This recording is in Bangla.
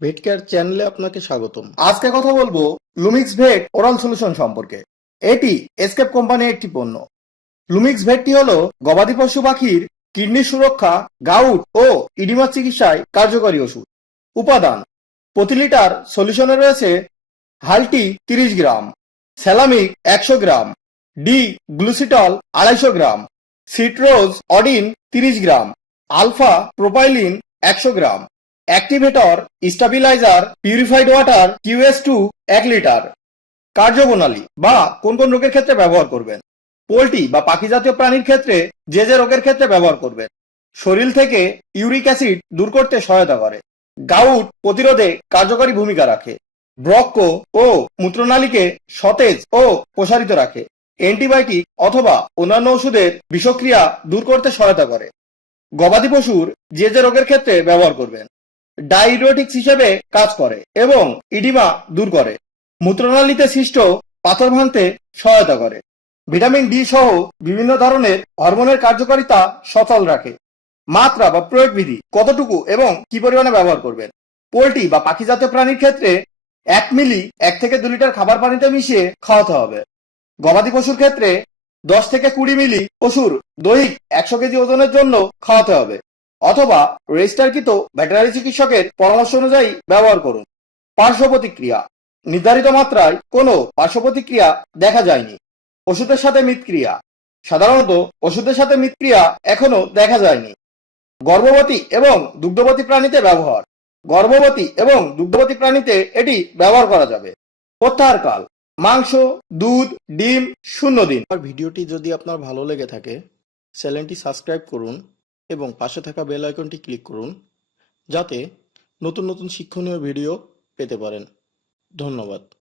ভেটকেয়ার চ্যানেলে আপনাকে স্বাগতম। আজকে কথা বলব লুমিক্স ভেট ওরাল সলিউশন সম্পর্কে। এটি এসকেপ কোম্পানির একটি পণ্য। লুমিক্স ভেটটি হলো গবাদি পশু পাখির কিডনি সুরক্ষা, গাউট ও ইডিমা চিকিৎসায় কার্যকরী ওষুধ। উপাদান, প্রতি লিটার সলিউশনে রয়েছে হালটি তিরিশ গ্রাম স্যালামিক একশো গ্রাম, ডি গ্লুসিটল আড়াইশো গ্রাম, সিট্রোজ অডিন তিরিশ গ্রাম, আলফা প্রোপাইলিন একশো gram. Activator, stabilizer, purified water QS to, এক লিটার। কার্যপ্রণালী বা কোন কোন রোগের ক্ষেত্রে ব্যবহার করবেন। পোলট্রি বা পাখি জাতীয় প্রাণীর ক্ষেত্রে যে যে রোগের ক্ষেত্রে ব্যবহার করবেন। শরীর থেকে ইউরিক অ্যাসিড দূর করতে সহায়তা করে। গাউট প্রতিরোধে কার্যকরী ভূমিকা রাখে। ব্রক্ক ও মূত্রনালীকে সতেজ ও প্রসারিত রাখে। অ্যান্টিবায়োটিক অথবা অন্যান্য ওষুধের বিষক্রিয়া দূর করতে সহায়তা করে। গবাদি পশুর যে যে রোগের ক্ষেত্রে ব্যবহার করবেন। ডাইরিওটিক্স হিসেবে কাজ করে এবং ইডিমা দূর করে। মূত্রনালীতে সৃষ্ট পাথর ভাঙতে সহায়তা করে। ভিটামিন ডি সহ বিভিন্ন ধরনের হরমোনের কার্যকারিতা সচল রাখে। মাত্রা বা প্রয়োগ বিধি কতটুকু এবং কি পরিমাণে ব্যবহার করবেন? পোলট্রি বা পাখি জাতীয় প্রাণীর ক্ষেত্রে এক মিলি এক থেকে দু লিটার খাবার পানিতে মিশিয়ে খাওয়াতে হবে। গবাদি পশুর ক্ষেত্রে দশ থেকে কুড়ি মিলি পশুর দৈহিক একশো কেজি ওজনের জন্য খাওয়াতে হবে। অথবা রেজিস্টারকৃত ভেটেরিনারি চিকিৎসকের পরামর্শ অনুযায়ী ব্যবহার করুন। পার্শ্ব প্রতিক্রিয়া। নির্ধারিত মাত্রায় কোনো পার্শ্ব প্রতিক্রিয়া দেখা যায়নি। ওষুধের সাথে মিতক্রিয়া। সাধারণত ওষুধের সাথে মিতক্রিয়া এখনও দেখা যায়নি। গর্ভবতী এবং দুগ্ধবতী প্রাণীতে ব্যবহার। গর্ভবতী এবং দুগ্ধবতী প্রাণীতে এটি ব্যবহার করা যাবে। প্রত্যাহার কাল মাংস, দুধ, ডিম, শূন্য দিন। আর ভিডিওটি যদি আপনার ভালো লেগে থাকে, চ্যানেলটি সাবস্ক্রাইব করুন। এবং পাশে থাকা বেল আইকনটি ক্লিক করুন, যাতে নতুন নতুন শিক্ষণীয় ভিডিও পেতে পারেন। ধন্যবাদ।